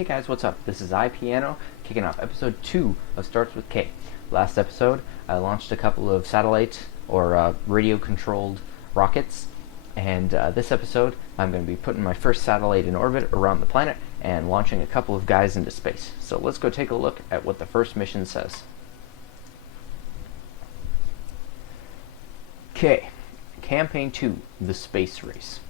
Hey guys, what's up? This is iPiano, kicking off episode 2 of Starts with K. Last episode, I launched a couple of satellite or radio-controlled rockets, and this episode, I'm going to be putting my first satellite in orbit around the planet and launching a couple of guys into space. So let's go take a look at what the first mission says. K. Campaign 2, The Space Race.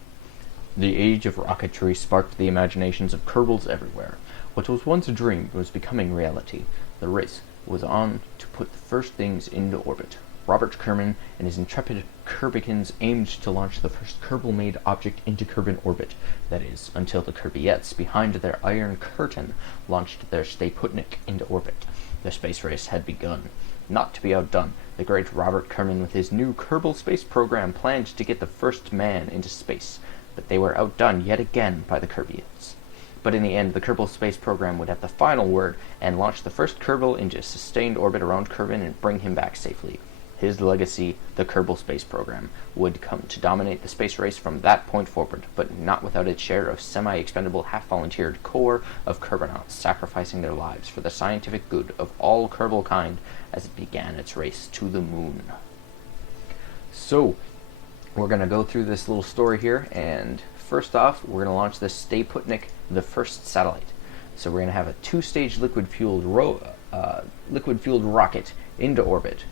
The age of rocketry sparked the imaginations of Kerbals everywhere. What was once a dream was becoming reality. The race was on to put the first things into orbit. Robert Kerman and his intrepid Kerbicans aimed to launch the first Kerbal-made object into Kerbin orbit. That is, until the Kerbiettes, behind their iron curtain, launched their Stay-Putnik into orbit. The space race had begun. Not to be outdone, the great Robert Kerman with his new Kerbal space program planned to get the first man into space. But they were outdone yet again by the Kerbiettes. But in the end, the Kerbal space program would have the final word and launch the first Kerbal into sustained orbit around Kerbin and bring him back safely. His legacy, the Kerbal space program, would come to dominate the space race from that point forward, but not without its share of semi-expendable, half-volunteered corps of Kerbonauts sacrificing their lives for the scientific good of all Kerbal kind as it began its race to the moon. So, we're going to go through this little story here, and first off, we're going to launch this Stay-Putnik, the first satellite. So we're going to have a two-stage liquid-fueled rocket into orbit.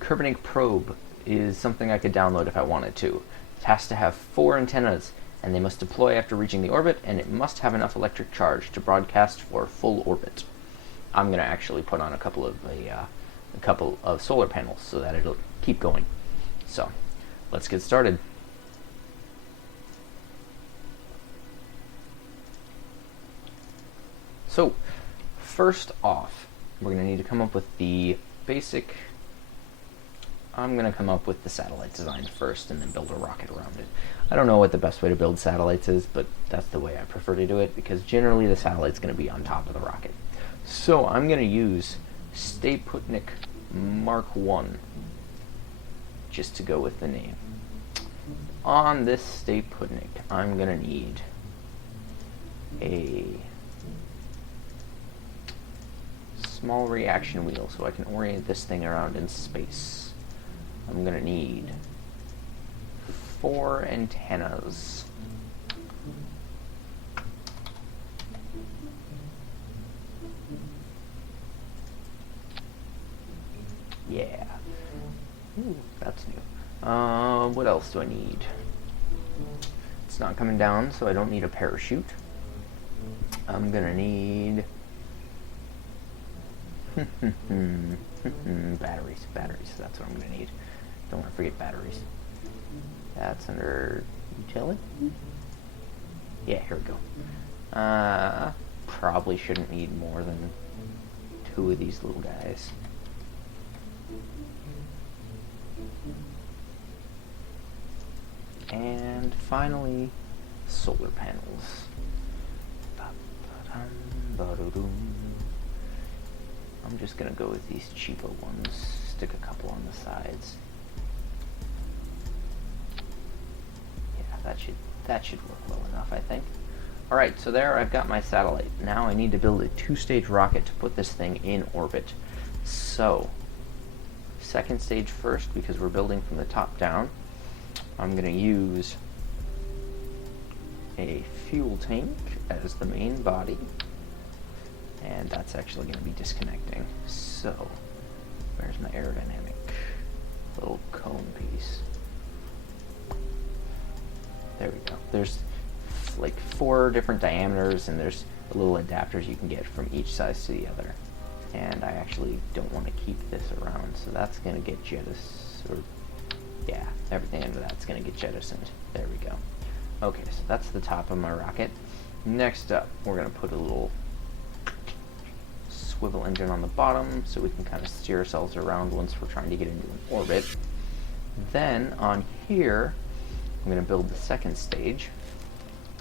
Kerbinink probe is something I could download if I wanted to. It has to have 4 antennas, and they must deploy after reaching the orbit, and it must have enough electric charge to broadcast for full orbit. I'm going to actually put on a couple of solar panels so that it'll keep going. So, let's get started. So, first off, we're going to need to come up with the basic... I'm going to come up with the satellite design first and then build a rocket around it. I don't know what the best way to build satellites is, but that's the way I prefer to do it, because generally the satellite's going to be on top of the rocket. So, I'm going to use Stay-Putnik Mark 1, just to go with the name. On this Stay-Putnik, I'm going to need a small reaction wheel so I can orient this thing around in space. I'm going to need 4 antennas. Yeah. Ooh, that's new. What else do I need? It's not coming down, so I don't need a parachute. I'm gonna need... batteries. That's what I'm gonna need. Don't want to forget batteries. That's under utility? Yeah, here we go. Probably shouldn't need more than 2 of these little guys. And finally, solar panels. I'm just gonna go with these cheaper ones. Stick a couple on the sides. Yeah, that should work well enough, I think. Alright, so there I've got my satellite. Now I need to build a 2-stage rocket to put this thing in orbit. So, second stage first, because we're building from the top down. I'm going to use a fuel tank as the main body, and that's actually going to be disconnecting. So, where's my aerodynamic little cone piece? There we go. There's like 4 different diameters, and there's little adapters you can get from each size to the other. And I actually don't want to keep this around, so that's going to get jettisoned. Yeah, everything under that's going to get jettisoned. There we go. Okay, so that's the top of my rocket. Next up, we're going to put a little swivel engine on the bottom so we can kind of steer ourselves around once we're trying to get into an orbit. Then, on here, I'm going to build the second stage.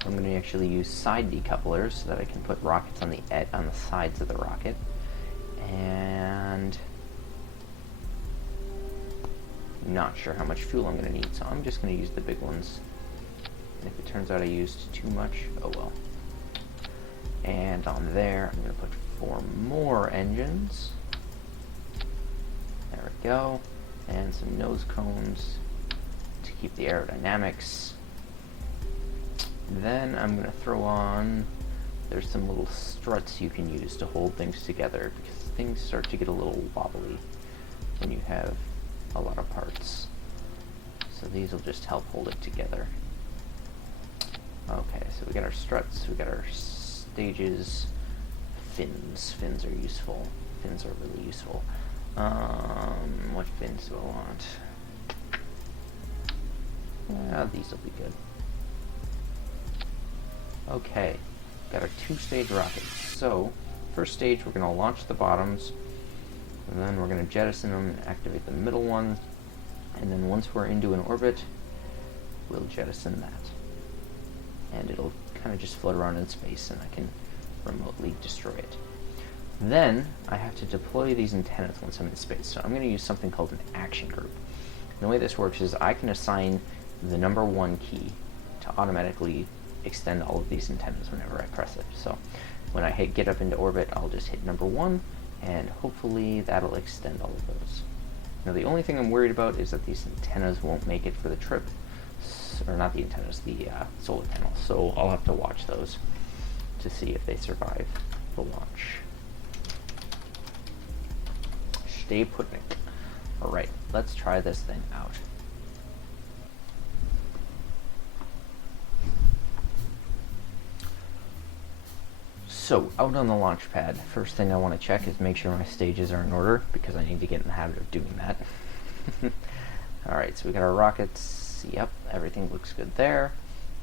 I'm going to actually use side decouplers so that I can put rockets on the sides of the rocket. And... not sure how much fuel I'm going to need, so I'm just going to use the big ones. And if it turns out I used too much, oh well. And on there, I'm going to put 4 more engines. There we go. And some nose cones to keep the aerodynamics. Then I'm going to throw on, there's some little struts you can use to hold things together, because things start to get a little wobbly when you have a lot of parts. So these will just help hold it together. Okay, so we got our struts, we got our stages, fins. Fins are useful. Fins are really useful. What fins do I want? These will be good. Okay, got our 2-stage rockets. So, first stage we're going to launch the bottoms, and then we're going to jettison them and activate the middle one, and then once we're into an orbit, we'll jettison that. And it'll kind of just float around in space, and I can remotely destroy it. Then, I have to deploy these antennas once I'm in space, so I'm going to use something called an action group. And the way this works is I can assign the number 1 key to automatically extend all of these antennas whenever I press it. So when I get up into orbit, I'll just hit number 1, and hopefully that'll extend all of those. Now the only thing I'm worried about is that these antennas won't make it for the trip, or not the antennas, the solar panels. So I'll have to watch those to see if they survive the launch. Stay putnik. Alright, let's try this thing out. So, out on the launch pad, first thing I want to check is make sure my stages are in order, because I need to get in the habit of doing that. Alright, so we got our rockets. Yep, everything looks good there.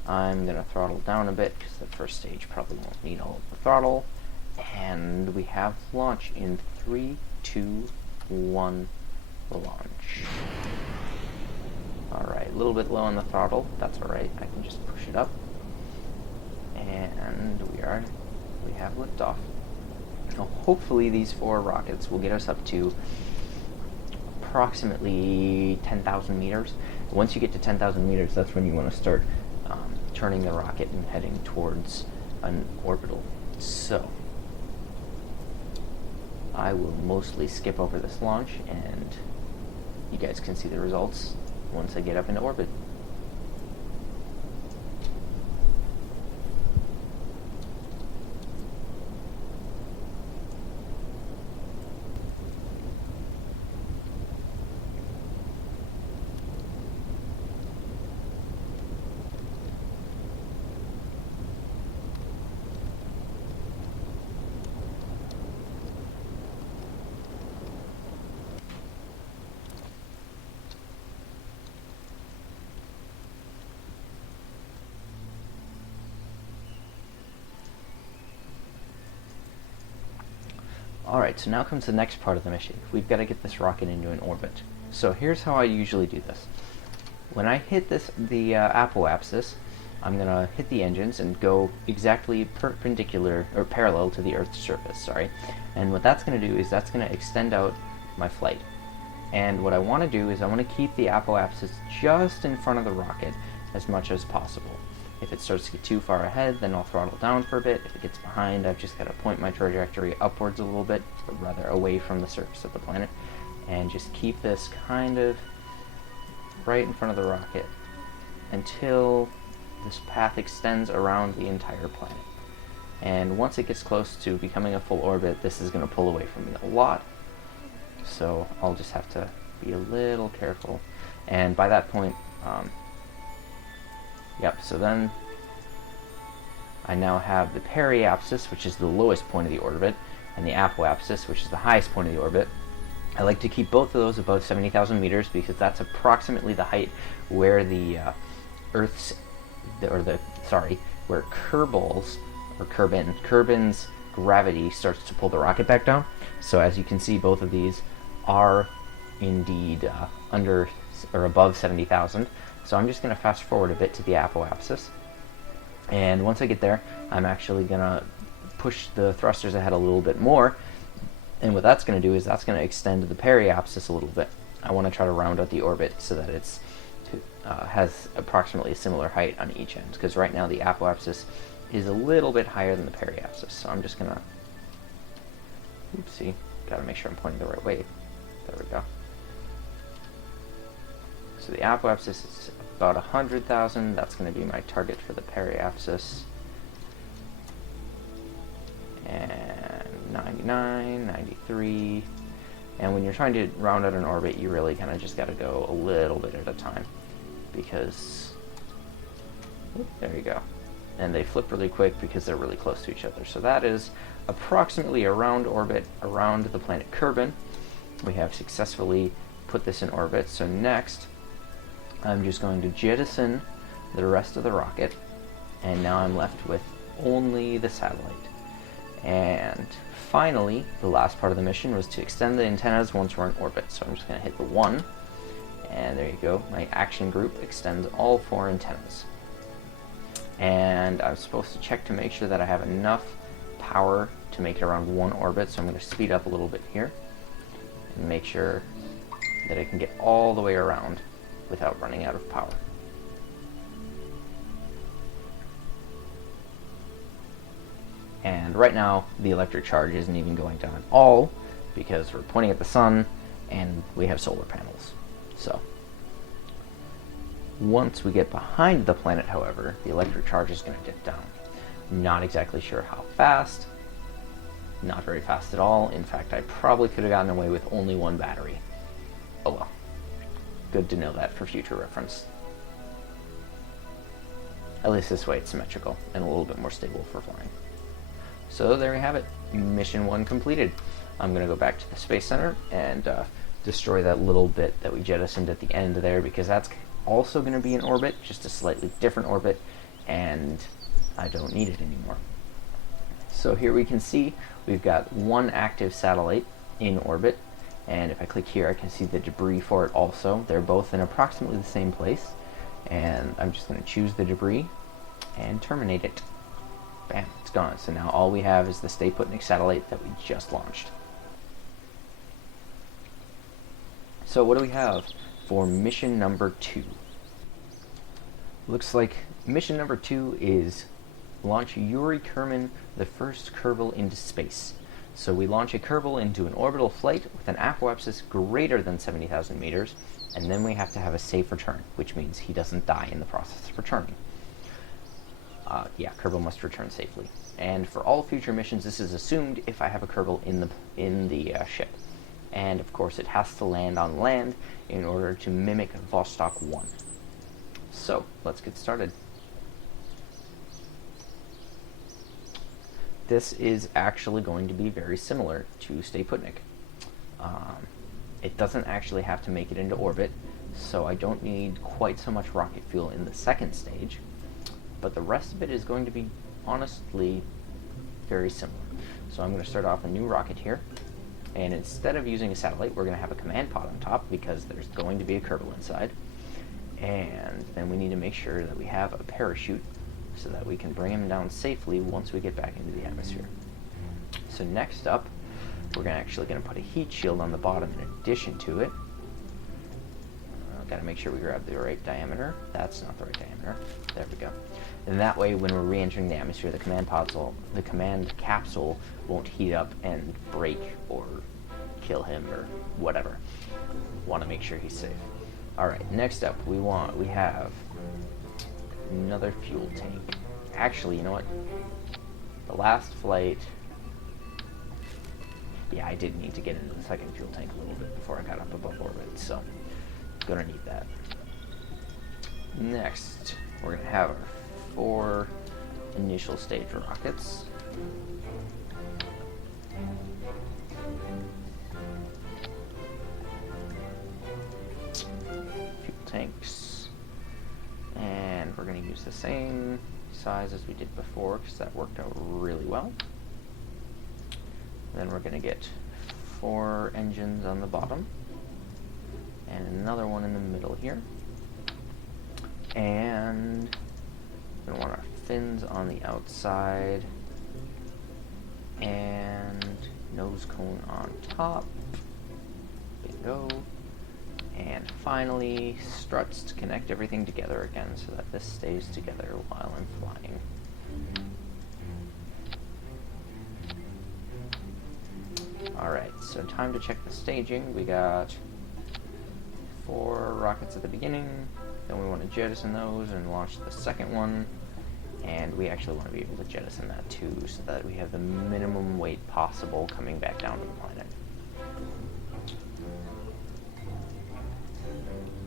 I'm going to throttle down a bit, because the first stage probably won't need all of the throttle. And we have launch in 3, 2, 1, launch. Alright, a little bit low on the throttle. That's alright, I can just push it up. And we have liftoff. Now, hopefully these 4 rockets will get us up to approximately 10,000 meters. Once you get to 10,000 meters, that's when you want to start turning the rocket and heading towards an orbital. So, I will mostly skip over this launch, and you guys can see the results once I get up into orbit. Alright, so now comes the next part of the mission. We've got to get this rocket into an orbit. So here's how I usually do this. When I hit the apoapsis, I'm going to hit the engines and go exactly perpendicular, or parallel to the Earth's surface, sorry. And what that's going to do is that's going to extend out my flight. And what I want to do is I want to keep the apoapsis just in front of the rocket as much as possible. If it starts to get too far ahead, then I'll throttle down for a bit. If it gets behind, I've just got to point my trajectory upwards a little bit, or rather away from the surface of the planet, and just keep this kind of right in front of the rocket until this path extends around the entire planet. And once it gets close to becoming a full orbit, this is going to pull away from me a lot, so I'll just have to be a little careful. And by that point, yep, so then I now have the periapsis, which is the lowest point of the orbit, and the apoapsis, which is the highest point of the orbit. I like to keep both of those above 70,000 meters because that's approximately the height where the where Kerbin's gravity starts to pull the rocket back down. So as you can see, both of these are indeed under or above 70,000. So I'm just going to fast forward a bit to the apoapsis. And once I get there, I'm actually going to push the thrusters ahead a little bit more. And what that's going to do is that's going to extend the periapsis a little bit. I want to try to round out the orbit so that it's has approximately a similar height on each end. Because right now the apoapsis is a little bit higher than the periapsis, so I'm just gonna, oopsie, gotta make sure I'm pointing the right way. There we go. So the apoapsis is about 100,000. That's going to be my target for the periapsis. And 99, 93. And when you're trying to round out an orbit, you really kind of just got to go a little bit at a time. Because, there you go. And they flip really quick because they're really close to each other. So that is approximately a round orbit around the planet Kerbal. We have successfully put this in orbit. So next, I'm just going to jettison the rest of the rocket, and now I'm left with only the satellite. And finally, the last part of the mission was to extend the antennas once we're in orbit. So I'm just going to hit the 1, and there you go. My action group extends all 4 antennas. And I'm supposed to check to make sure that I have enough power to make it around 1 orbit, so I'm going to speed up a little bit here and make sure that I can get all the way around without running out of power. And right now, the electric charge isn't even going down at all because we're pointing at the sun and we have solar panels. So, once we get behind the planet, however, the electric charge is going to dip down. Not exactly sure how fast. Not very fast at all. In fact, I probably could have gotten away with only 1 battery. Oh well. Good to know that for future reference. At least this way it's symmetrical and a little bit more stable for flying. So there we have it. Mission 1 completed. I'm going to go back to the Space Center and destroy that little bit that we jettisoned at the end there, because that's also going to be in orbit, just a slightly different orbit, and I don't need it anymore. So here we can see we've got 1 active satellite in orbit, and if I click here I can see the debris for it also. They're both in approximately the same place, and I'm just going to choose the debris and terminate it. Bam, it's gone. So now all we have is the Stay Putnik satellite that we just launched. So what do we have for mission number 2? Looks like mission number 2 is launch Yuri Kerman, the first Kerbal, into space. So we launch a Kerbal into an orbital flight with an apoapsis greater than 70,000 meters, and then we have to have a safe return, which means he doesn't die in the process of returning. Yeah, Kerbal must return safely. And for all future missions, this is assumed if I have a Kerbal in the ship. And of course, it has to land on land in order to mimic Vostok 1. So let's get started. This is actually going to be very similar to Stay Putnik. It doesn't actually have to make it into orbit, so I don't need quite so much rocket fuel in the second stage, but the rest of it is going to be, honestly, very similar. So I'm going to start off a new rocket here, and instead of using a satellite, we're going to have a command pod on top because there's going to be a Kerbal inside, and then we need to make sure that we have a parachute so that we can bring him down safely once we get back into the atmosphere. So next up, we're actually going to put a heat shield on the bottom in addition to it. Got to make sure we grab the right diameter. That's not the right diameter. There we go. And that way, when we're re-entering the atmosphere, the command capsule won't heat up and break or kill him or whatever. Want to make sure he's safe. All right. Next up, we have another fuel tank. Actually, you know what? The last flight. Yeah, I did need to get into the second fuel tank a little bit before I got up above orbit, so gonna need that. Next, we're gonna have our 4 initial stage rockets. Fuel tanks. And we're gonna use the same size as we did before because that worked out really well. Then we're gonna get 4 engines on the bottom, and another one in the middle here. And we want our fins on the outside, and nose cone on top. Bingo. And finally, struts to connect everything together again so that this stays together while I'm flying. Alright, so time to check the staging. We got 4 rockets at the beginning, then we want to jettison those and launch the second one, and we actually want to be able to jettison that too, so that we have the minimum weight possible coming back down to the planet.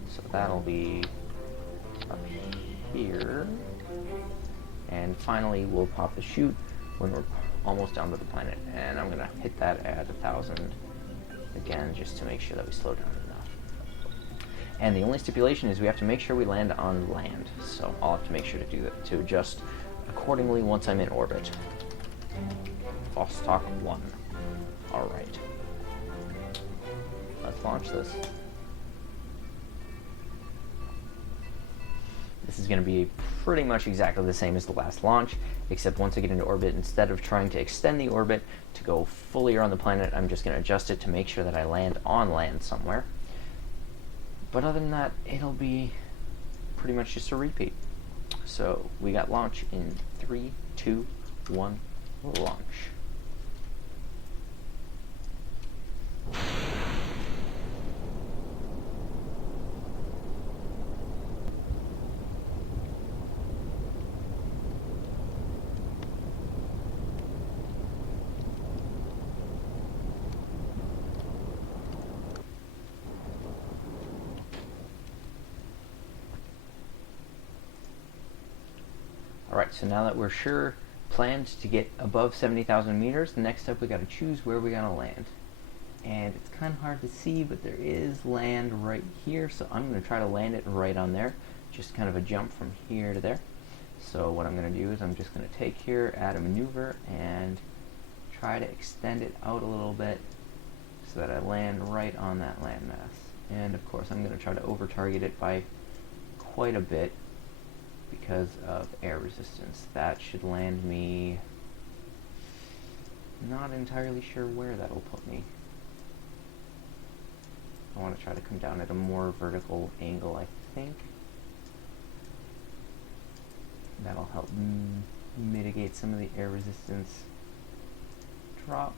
So that'll be up here, and finally we'll pop the chute when we're almost down to the planet, and I'm gonna hit that at 1,000 again, just to make sure that we slow down enough. And the only stipulation is we have to make sure we land on land, so I'll have to make sure to do that, to adjust accordingly once I'm in orbit. Vostok 1. Alright. Let's launch this. This is going to be pretty much exactly the same as the last launch, except once I get into orbit, instead of trying to extend the orbit to go fully around the planet, I'm just going to adjust it to make sure that I land on land somewhere. But other than that, it'll be pretty much just a repeat. So we got launch in 3, 2, 1, launch. Alright, so now that we're planned to get above 70,000 meters, the next step we got to choose where we're going to land. And it's kind of hard to see, but there is land right here, so I'm going to try to land it right on there. Just kind of a jump from here to there. So what I'm going to do is I'm just going to take here, add a maneuver, and try to extend it out a little bit so that I land right on that landmass. And of course I'm going to try to over-target it by quite a bit, because of air resistance. That should land me, not entirely sure where that'll put me. I want to try to come down at a more vertical angle, I think. That'll help mitigate some of the air resistance drop.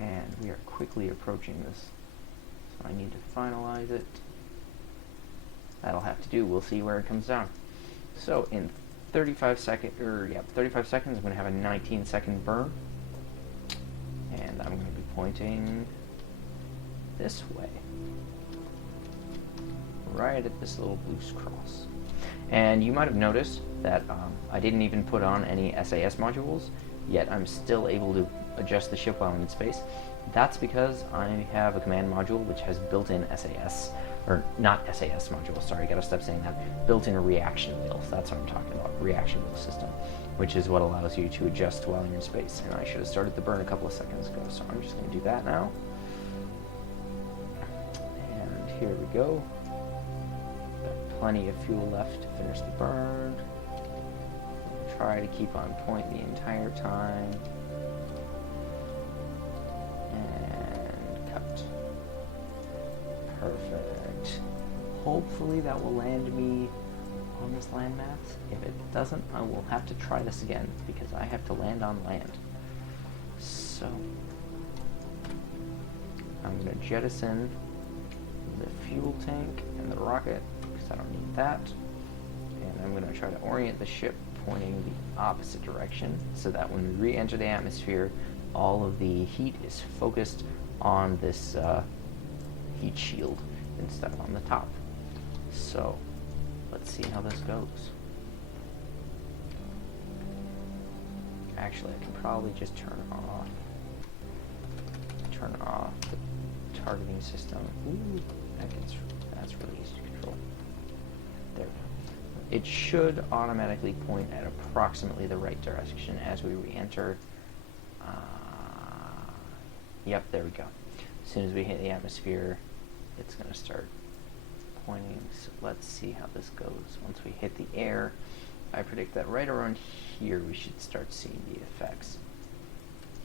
And we are quickly approaching this, so I need to finalize it. That'll have to do. We'll see where it comes down. So in 35 seconds, I'm going to have a 19-second burn, and I'm going to be pointing this way, right at this little blue cross. And you might have noticed that I didn't even put on any SAS modules, yet I'm still able to adjust the ship while I'm in space. That's because I have a command module which has built-in SAS, or not SAS module, sorry, gotta stop saying that, built-in reaction wheels. That's what I'm talking about, reaction wheel system, which is what allows you to adjust while you're in space. And I should have started the burn a couple of seconds ago, so I'm just gonna do that now. And here we go. Got plenty of fuel left to finish the burn. Try to keep on point the entire time. And cut. Perfect. Hopefully that will land me on this landmass. If it doesn't, I will have to try this again, because I have to land on land. So I'm going to jettison the fuel tank and the rocket, because I don't need that. And I'm going to try to orient the ship pointing the opposite direction, so that when we re-enter the atmosphere, all of the heat is focused on this heat shield instead of on the top. So let's see how this goes. Actually, I can probably just turn off the targeting system. Ooh, that's really easy to control. There we go. It should automatically point at approximately the right direction as we re-enter. Yep, there we go. As soon as we hit the atmosphere, it's going to start pointing. So let's see how this goes. Once we hit the air, I predict that right around here we should start seeing the effects.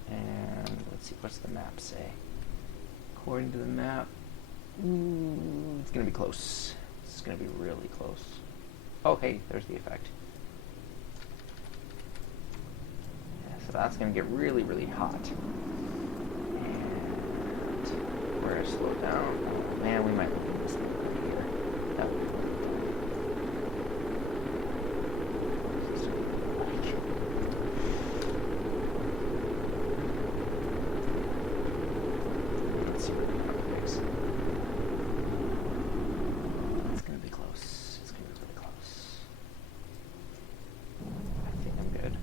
And let's see, what's the map say? According to the map, it's going to be close. It's going to be really close. Okay, there's the effect. Yeah, so that's going to get really, really hot. And slow down. Man, we might look at this thing right here. That would be fun. Let's see what the makes. It's gonna be close. It's gonna be really close. I think I'm good.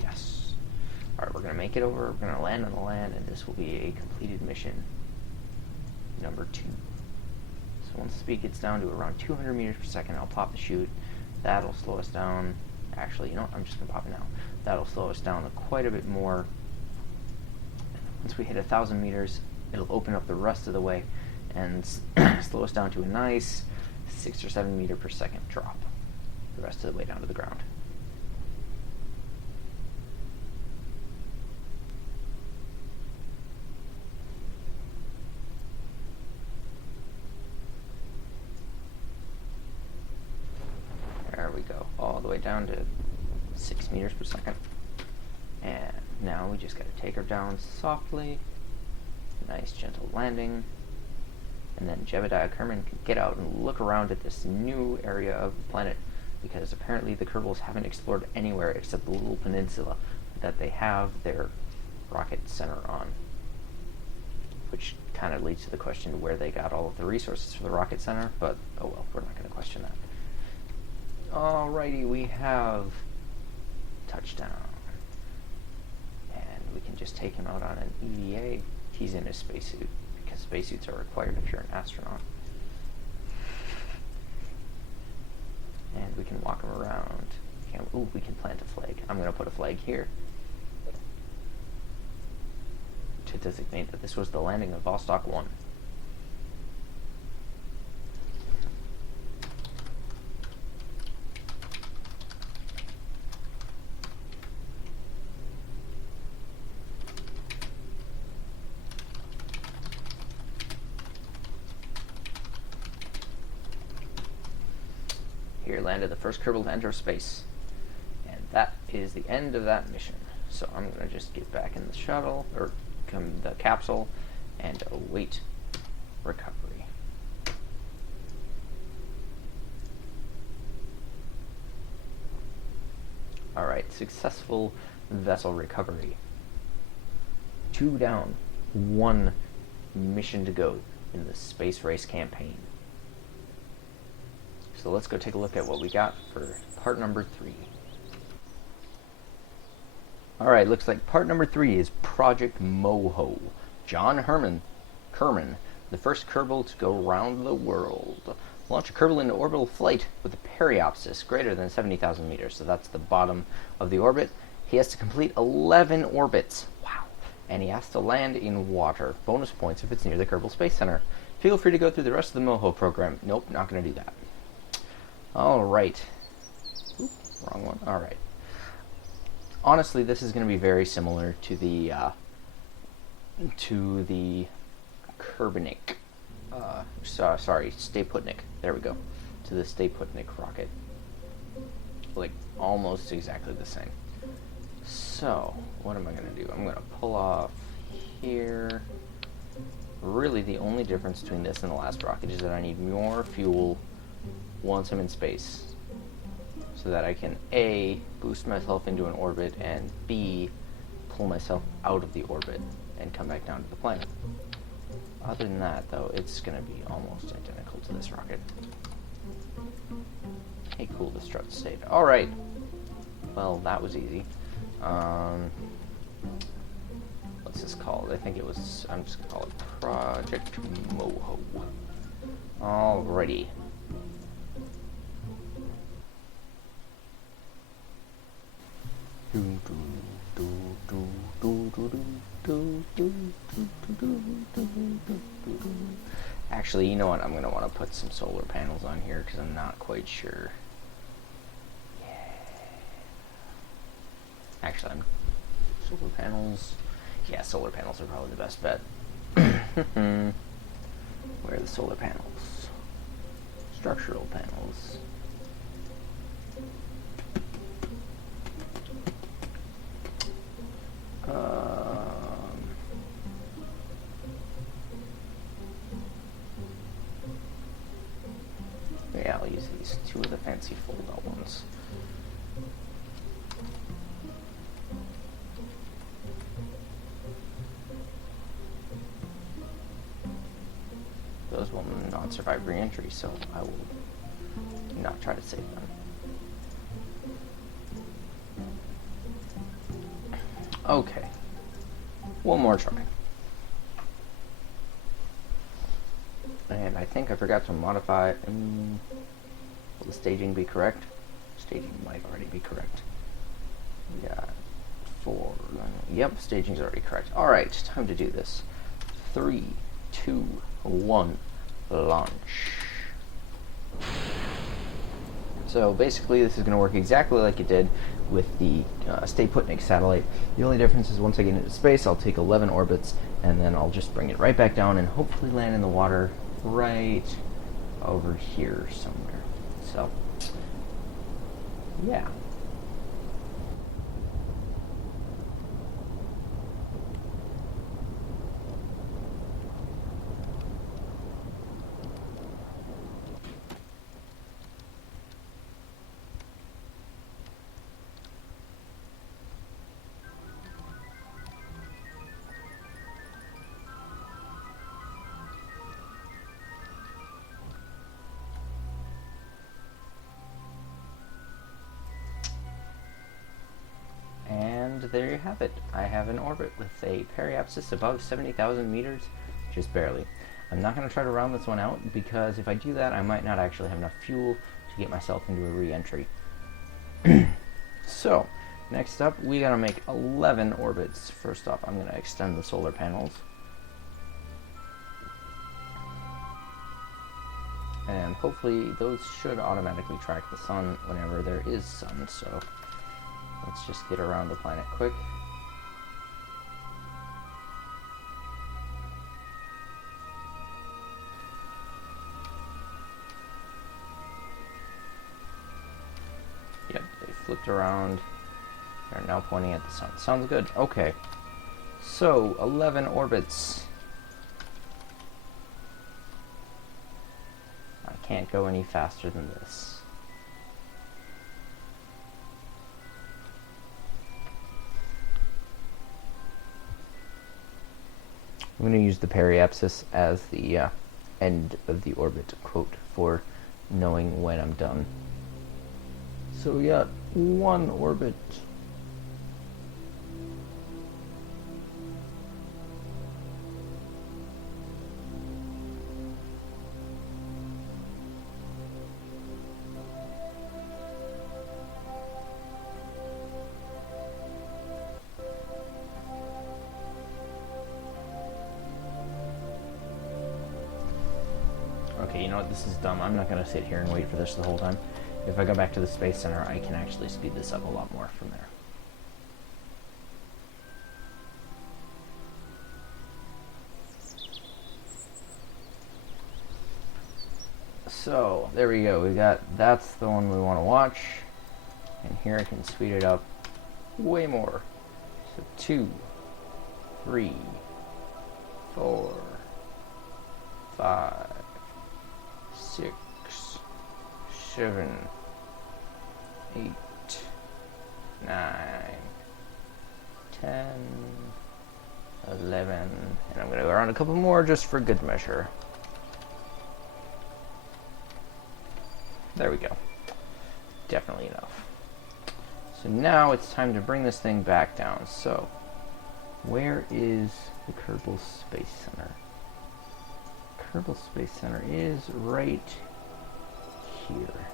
Yes. Alright, we're going to make it over. We're going to land on the land, and this will be a completed mission number 2. So once the speed gets down to around 200 meters per second, I'll pop the chute. That'll slow us down. Actually, you know what? I'm just going to pop it now. That'll slow us down quite a bit more. Once we hit 1,000 meters, it'll open up the rest of the way and slow us down to a nice 6 or 7 meter per second drop the rest of the way down to the ground. There we go, all the way down to 6 meters per second. And now we just got to take her down softly. Nice gentle landing. And then Jebediah Kerman can get out and look around at this new area of the planet, because apparently the Kerbals haven't explored anywhere except the little peninsula that they have their rocket center on. Which kind of leads to the question where they got all of the resources for the rocket center, but oh well, we're not going to question that. Alrighty, we have touchdown. And we can just take him out on an EVA. He's in a spacesuit, because spacesuits are required if you're an astronaut. And we can walk him around. Ooh, we can plant a flag. I'm going to put a flag here to designate that this was the landing of Vostok 1. Here landed the first Kerbal to enter space. And that is the end of that mission. So I'm going to just get back in the shuttle, or the capsule, and await recovery. Alright, successful vessel recovery. 2 down, 1 mission to go in the space race campaign. So let's go take a look at what we got for part number 3. Alright, looks like part number 3 is Project Moho. John Kerman, the first Kerbal to go around the world. Launch a Kerbal into orbital flight with a periapsis greater than 70,000 meters. So that's the bottom of the orbit. He has to complete 11 orbits. Wow. And he has to land in water. Bonus points if it's near the Kerbal Space Center. Feel free to go through the rest of the Moho program. Nope, not going to do that. Alright. Wrong one. Alright. Honestly, this is going to be very similar to the Kerbinic. Sorry, Stayputnik. There we go. To the Stayputnik rocket. Like, almost exactly the same. So, what am I going to do? I'm going to pull off here. Really, the only difference between this and the last rocket is that I need more fuel once I'm in space, so that I can A, boost myself into an orbit, and B, pull myself out of the orbit and come back down to the planet. Other than that, though, it's going to be almost identical to this rocket. Hey, cool, the strut stayed. Alright. Well, that was easy. What's this called? I think it was, I'm just going to call it Project Moho. Alrighty. Actually, you know what? I'm going to want to put some solar panels on here because I'm not quite sure. Yeah. Actually, solar panels. Yeah, solar panels are probably the best bet. Where are the solar panels? Structural panels. use these, two of the fancy fold-out ones. Those will not survive re-entry, so I will not try to save them. Okay. One more try. And I think I forgot to modify. Will the staging be correct? Staging might already be correct. We got 4. Yep, staging's already correct. Alright, time to do this. 3, 2, 1, launch. So basically this is going to work exactly like it did with the Stay Putnik satellite. The only difference is once I get into space, I'll take 11 orbits, and then I'll just bring it right back down and hopefully land in the water right over here somewhere. So, yeah. And there you have it. I have an orbit with a periapsis above 70,000 meters, just barely. I'm not going to try to round this one out, because if I do that, I might not actually have enough fuel to get myself into a re-entry. So, next up, we got to make 11 orbits. First off, I'm going to extend the solar panels. And hopefully those should automatically track the sun whenever there is sun, so let's just get around the planet quick. Yep, they flipped around. They're now pointing at the sun. Sounds good. Okay. So, 11 orbits. I can't go any faster than this. I'm going to use the periapsis as the end of the orbit quote for knowing when I'm done. So we got 1 orbit. Okay, you know what, this is dumb. I'm not going to sit here and wait for this the whole time. If I go back to the Space Center, I can actually speed this up a lot more from there. So, there we go. That's the one we want to watch. And here I can speed it up way more. So 2, 3, 4, 5, 6, 7, 8, 9, 10, 11, and I'm going to go around a couple more just for good measure. There we go. Definitely enough. So now it's time to bring this thing back down. So, where is the Kerbal Space Center? Kerbal Space Center is right here.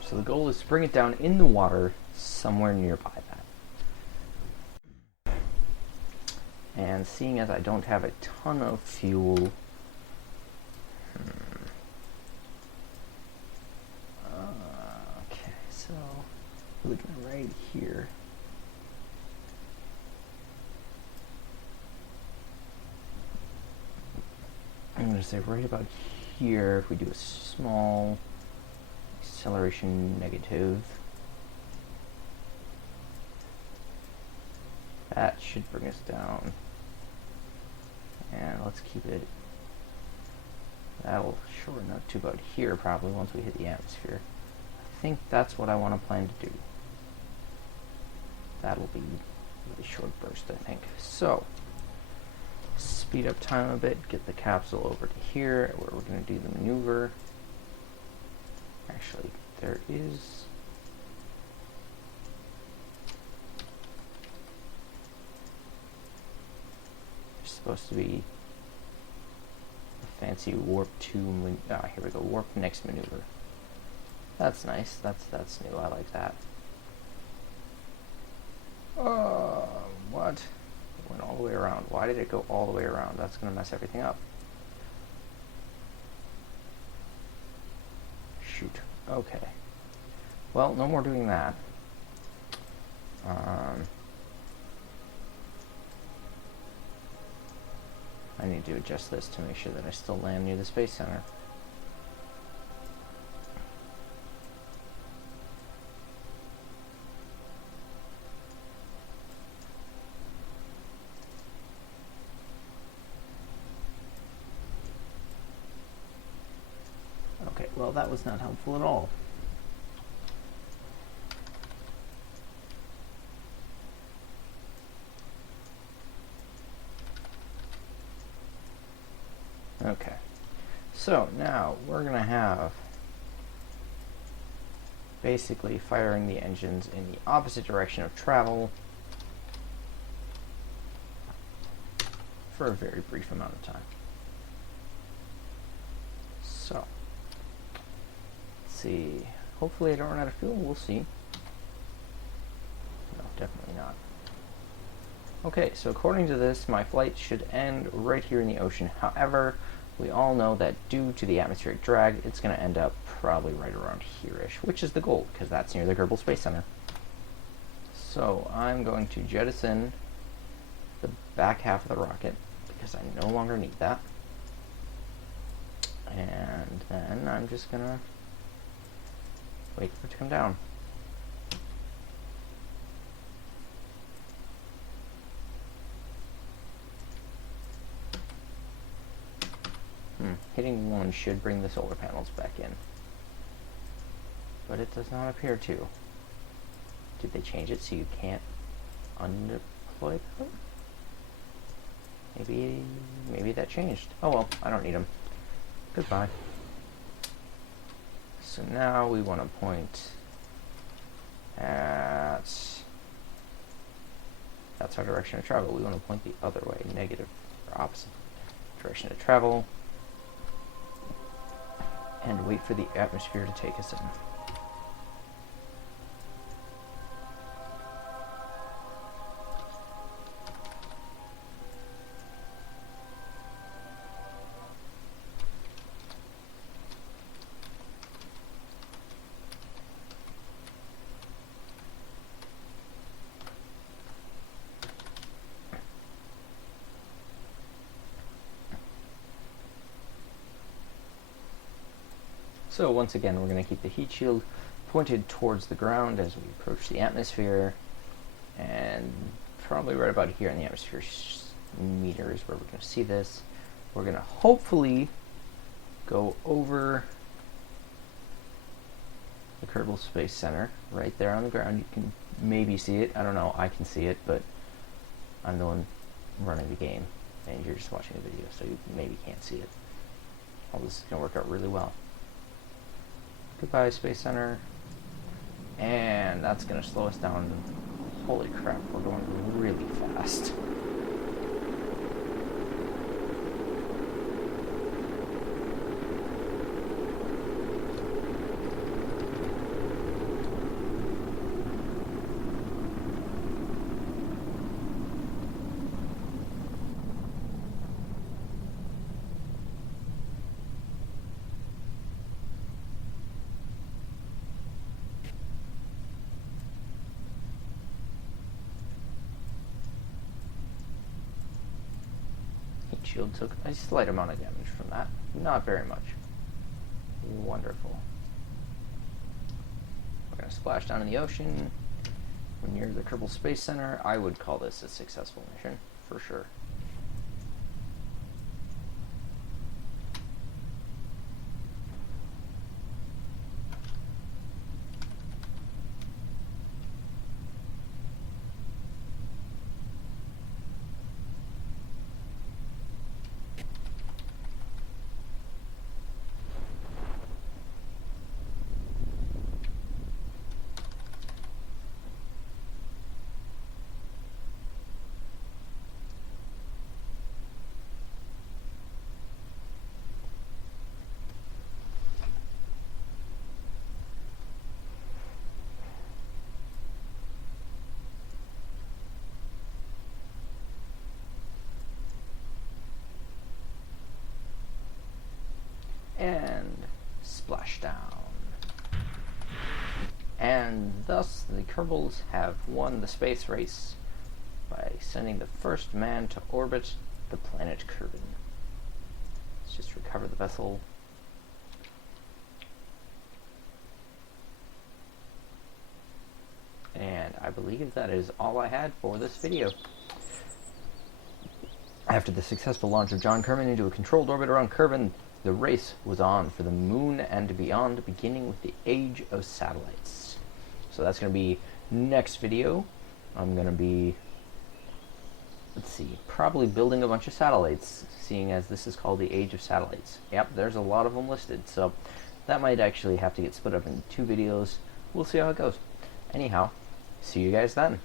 So the goal is to bring it down in the water somewhere nearby that. And seeing as I don't have a ton of fuel, okay, so looking right here. I'm going to say right about here, if we do a small acceleration negative, that should bring us down. And let's keep it That'll shorten up to about here probably once we hit the atmosphere. I think that's what I want to plan to do. That'll be a really short burst, I think. So, speed up time a bit, get the capsule over to here where we're going to do the maneuver. Actually, there is... There's supposed to be a fancy warp 2... here we go, warp next maneuver. That's nice. That's new. I like that. What? It went all the way around. Why did it go all the way around? That's going to mess everything up. Shoot. Okay. Well, no more doing that. I need to adjust this to make sure that I still land near the Space Center. Okay, well, that was not helpful at all. Okay, so now we're going to have basically firing the engines in the opposite direction of travel for a very brief amount of time. So, let's see. Hopefully I don't run out of fuel. We'll see. No, definitely not. Okay, so according to this, my flight should end right here in the ocean. However, we all know that due to the atmospheric drag, it's going to end up probably right around here-ish, which is the goal, because that's near the Kerbal Space Center. So I'm going to jettison the back half of the rocket, because I no longer need that. And then I'm just going to wait for it to come down. Hitting one should bring the solar panels back in. But it does not appear to. Did they change it so you can't undeploy them? Maybe that changed. Oh well, I don't need them. Goodbye. So now we want to point at... That's our direction of travel. We want to point the other way, negative or opposite direction of travel. And wait for the atmosphere to take us in. So once again, we're going to keep the heat shield pointed towards the ground as we approach the atmosphere, and probably right about here in the atmosphere meters where we're going to see this. We're going to hopefully go over the Kerbal Space Center right there on the ground. You can maybe see it. I don't know. I can see it, but I'm the one running the game, and you're just watching the video, so you maybe can't see it. All this is going to work out really well. Goodbye, Space Center. And that's going to slow us down. Holy crap, we're going really fast. Shield took a slight amount of damage from that. Not very much. Wonderful. We're going to splash down in the ocean. We're near the Kerbal Space Center. I would call this a successful mission, for sure. touchdown. And thus, the Kerbals have won the space race by sending the first man to orbit the planet Kerbal. Let's just recover the vessel. And I believe that is all I had for this video. After the successful launch of John Kerman into a controlled orbit around Kerbal, the race was on for the moon and beyond, beginning with the age of satellites. So that's going to be next video. I'm going to be, probably building a bunch of satellites, seeing as this is called the age of satellites. Yep, there's a lot of them listed, so that might actually have to get split up into 2 videos. We'll see how it goes. Anyhow, see you guys then.